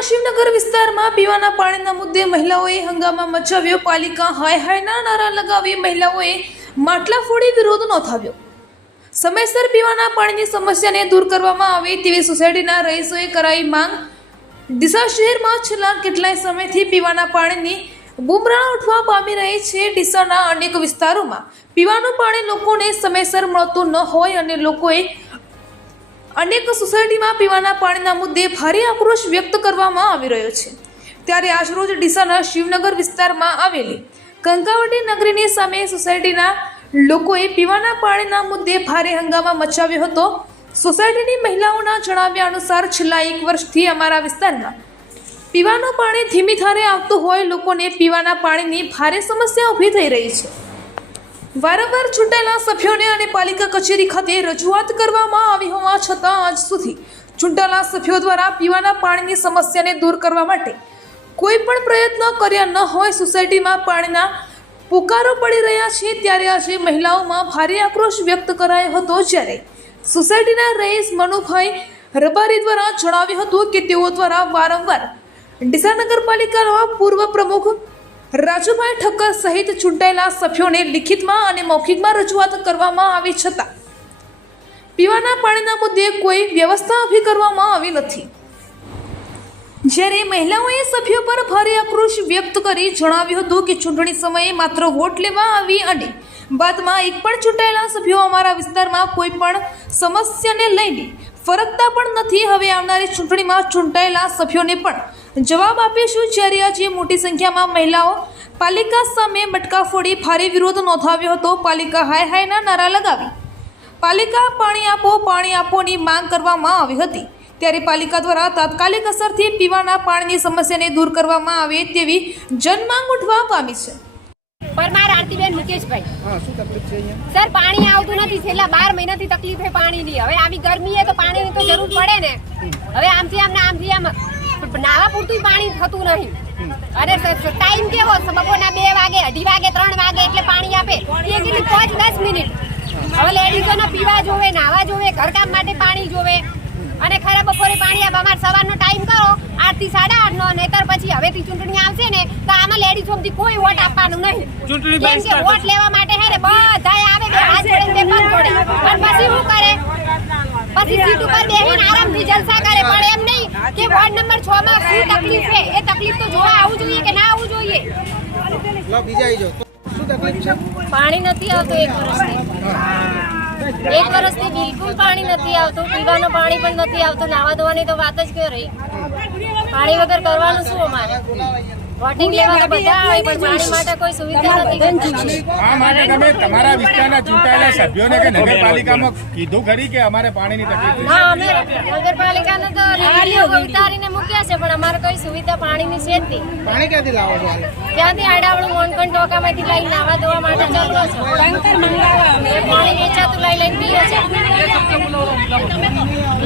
ડીસાના શિવનગર વિસ્તારમાં પીવાના પાણીના મુદ્દે મહિલાઓએ હંગામા મચાવ્યો। પાલિકા હાય હાયના નારા લગાવી મહિલાઓએ માટલા ફોડી વિરોધ નોંધાવ્યો। સમયસર પીવાના પાણીની સમસ્યાને દૂર કરવામાં આવે તેવી સોસાયટીના રહીશોએ કરાઈ માંગ। ડીસા શહેરમાં છેલ્લા કેટલાય સમયથી પીવાના પાણીની બુમરાણ ઉઠવા પામી રહી છે। ડીસાના અનેક વિસ્તારોમાં પીવાનું પાણી લોકોને સમયસર મળતું ન હોય અને લોકોએ અનેક સોસાયટીમાં પીવાના પાણીના મુદ્દે ભારે આક્રોશ વ્યક્ત કરવામાં આવી રહ્યો છે। ત્યારે આજરોજ ડીસાના શિવનગર વિસ્તારમાં આવેલી કંકાવટી નગરીની સામે સોસાયટીના લોકોએ પીવાના પાણીના મુદ્દે ભારે હંગામા મચાવ્યો હતો। સોસાયટીની મહિલાઓના જણાવ્યા અનુસાર છેલ્લા 1 વર્ષથી અમારા વિસ્તારમાં પીવાનું પાણી ધીમી ધારે આવતું હોય લોકોને પીવાના પાણીની ભારે સમસ્યા ઊભી થઈ રહી છે। વારંવાર ચૂંટાયેલા સભ્યોને અને પાલિકા કચેરી ખાતે રજૂઆત કરવામાં આવી હોવા છતાં આજ સુધી ચૂંટાયેલા સભ્યો દ્વારા પીવાના પાણીની સમસ્યાને દૂર કરવા માટે કોઈ પણ પ્રયત્ન કર્યા ન હોય। સોસાયટીમાં પાણીના પુકારો પડી રહ્યા છે। ત્યારે આજે મહિલાઓમાં ભારે આક્રોશ વ્યક્ત કરાયો હતો। જ્યારે સોસાયટીના રહીશ મનુભાઈ રબારી દ્વારા જણાવ્યું હતું કે તેઓ દ્વારા વારંવાર ડીસા નગરપાલિકાના પૂર્વ પ્રમુખ રાજુભાઈ ઠક્કર સહિત ચૂંટાયેલા સભ્યોને લિખિતમાં અને મૌખિકમાં રજૂઆત કરવામાં આવી છતાં પીવાના પાણીના મુદ્દે કોઈ વ્યવસ્થા ઊભી કરવામાં આવી નથી। જ્યારે મહિલાઓએ સભ્યો પર ભારે આક્રોશ વ્યક્ત કરી જણાવ્યું હતું કે ચૂંટણી સમયે માત્ર વોટ લેવા આવી અને બાદમાં એક પણ ચૂંટાયેલા સભ્યો અમારા વિસ્તારમાં કોઈ પણ સમસ્યાને લઈને ફરકતા પણ નથી। હવે આવનારી ચૂંટણીમાં ચૂંટાયેલા સભ્યોને પણ જવાબ આપીશું। જ્યારે આજે મોટી સંખ્યામાં મહિલાઓ પાલિકા સામે મટકા ફોડી ભારે વિરોધ નોંધાવ્યો હતો। પાલિકા હાય હાયના નારા લગાવી પાલિકા પાણી આપોની માંગ કરવામાં આવી હતી। ત્યારે પાલિકા દ્વારા તાત્કાલિક અસરથી પીવાના પાણીની સમસ્યાને દૂર કરવામાં આવે તેવી જનમાંગ ઉઠવા પામી છે। પરમાર આરતીબેન મુકેશભાઈ, શું તકલીફ છે અહીંયા? સર પાણી આવતું નથી। છેલ્લા 12 મહિનાથી તકલીફ છે પાણીની। હવે આવી ગરમીએ તો પાણીની તો જરૂર પડે ને। હવે આમથી આમ નાવા પૂરતું પાણી થતું નહીં। અને ટાઈમ કેવો બપોરના 2 વાગે, 2:30 વાગે, 3 વાગે એટલે પાણી આપે એ કેટલી 5-10 મિનિટ। હવે લેડીઝોને પીવા જોવે, નાવા જોવે, ઘરકામ માટે પાણી જોવે અને ખરા બપોરે પાણી આપે। અમારે સવારનો ટાઈમ કરો 8 થી 8:30 નો, નહીતર પછી હવેથી ચૂંટણી આવશે ને તો આમાં લેડીઝોમાંથી કોઈ વોટ આપવાનું નહીં। કેમ કે વોટ લેવા માટે હે ને બધાય આવે બે હાથ જોડીને બે પગ જોડે અને પછી શું કરે? પછી સીટ ઉપર બેસીને આરામથી જલસા કરે। પણ એમ નહીં કે વોર્ડ નંબર 6 માં શું તકલીફ છે એ તકલીફ તો જોવા આવવું જોઈએ કે ના આવવું જોઈએ? લો બીજા આવી જાઓ। શું તકલીફ છે? પાણી નથી આવતું 1 વર્ષથી બિલકુલ પાણી નથી આવતું। પીવાનું પાણી પણ નથી આવતું। નાવા ધોવાની તો વાત જ ક્યાં રહી? પાણી વગર કરવાનું શું? અમારે વોટિંગ લેવા તો બધા આવે પણ પાણી માટે કોઈ સુવિધા નથી। આ માટે તમે તમારા વિસ્તારના ચૂંટાયેલા સભ્યોને કે નગરપાલિકામાં કીધું ખરી કે અમારે પાણીની તકલીફ છે? હા, અમે નગરપાલિકાને તો રેડિયો ઉતારીને મૂક્યા છે પણ અમારે કોઈ સુવિધા પાણીની છે જ નહીં। પાણી ક્યાંથી લાવો છો? ત્યાંથી આડાવડું મોનકન ટોકામાંથી લઈને નાવા ધોવા માટે ચાલતો છે। પાણી વેચાતું લઈને પીએ છે।